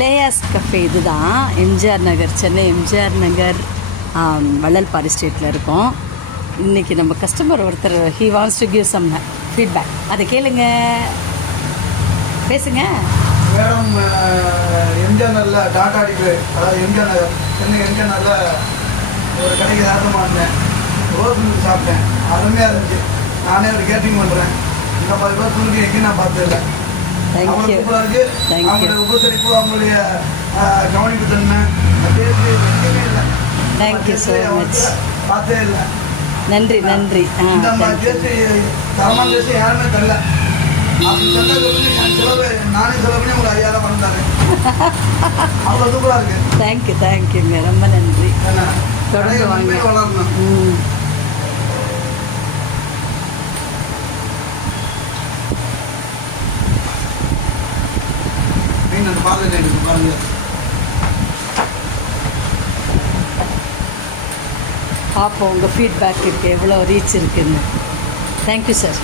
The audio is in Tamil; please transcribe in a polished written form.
லேயாஸ் கஃபே இதுதான். எம்ஜிஆர் நகர், சென்னை எம்ஜிஆர் நகர், வள்ளல்பாடி ஸ்ட்ரீட்டில் இருக்கோம். இன்றைக்கி நம்ம கஸ்டமர் ஒருத்தர் he wants to give some feedback. அதை கேளுங்க, பேசுங்க. மேடம், எம்ஜிஆர் நகரில் டாடா அடிப்பு, அதாவது எம்ஜிஆர் நகர், சென்னை எம்ஜிஆர் நகரில் ஒரு கடைக்கு ஏதாட்டமாக இருந்தேன். ரோஸ் மில்க் சாப்பிட்டேன், அருமையாக இருந்துச்சு. நானே ஒரு கேட்டரிங் பண்ணுறேன். இந்த மாதிரி ரோஸ் மில்க் எங்கேயும் நான் பார்த்ததில்லை. அவங்க சூப்பராக இருக்குது. அவங்களுடைய உபசரிப்பு, அவங்களுடைய கவனிப்பு தன்மை, டேஸ்ட்டு எங்கேயுமே இல்லை. Thank you so much. பார்த்தே இல்லை. நன்றி நன்றி. இந்த மாதிரி டேஸ்ட்டு, தரமான டேஸ்ட்டு யாருமே தரல. அப்படி சொன்னது என் செலவு, நானே செலவு பண்ணி உங்களுக்கு 5000 பணம் தரேன். அவ்வளோ சூப்பராக இருக்குது. தேங்க்யூங்க, ரொம்ப நன்றி. தொடர்ந்து வாங்க. வளரணும். பார்ப்போம் உங்கள் ஃபீட்பேக் இருக்குது, எவ்வளோ ரீச் இருக்குதுன்னு. Thank you sir.